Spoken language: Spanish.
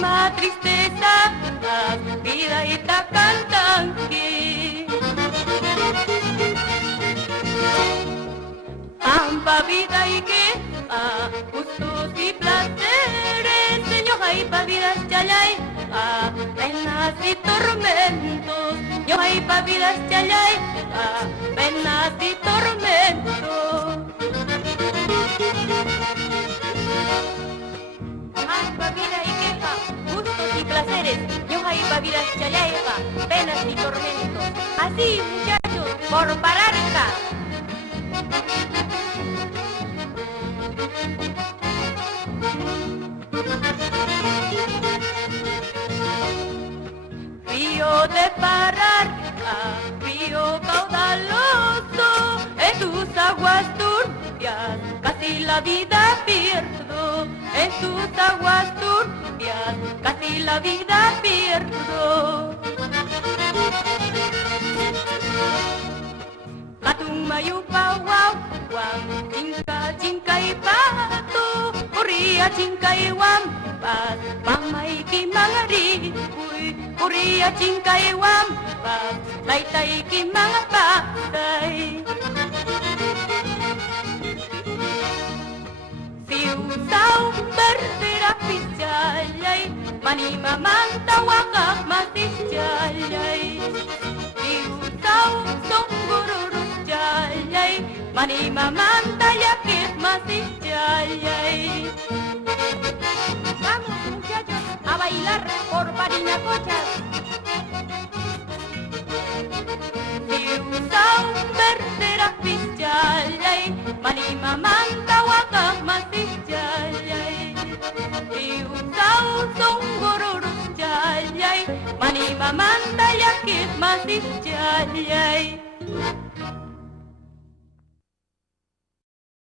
ma tristeza, vida y ta cantanqui. Ampa vida y que gustos y placeres, señor, hay pa vidas chalay, penas y tormentos, yo hay pa vidas chalay, penas y tormentos. Ampa vida y queja, gustos y placeres, yo hay pa vidas chalay, penas y tormentos. Así, muchachos, por pararca. Río de Pararca, río caudaloso, en tus aguas turbias casi la vida pierdo, en tus aguas turbias casi la vida pierdo. Matummayupa guau, guam, chinca, chinca y pato, corría chinca y guampas, pamaiki mangari, corría chinca y guampas, taitaiki mangapatay. Si usau berdera pichalay, manima manta wakak matisyalay. Si usau songgururus chalay, manima manta yakit matisyalay. Vamos muchachos a bailar por Parinacochas. Si usau berdera pichalay, manima manta wakak matisyalay. Si usau songgururus chalay, manima manta yakit matisyalay.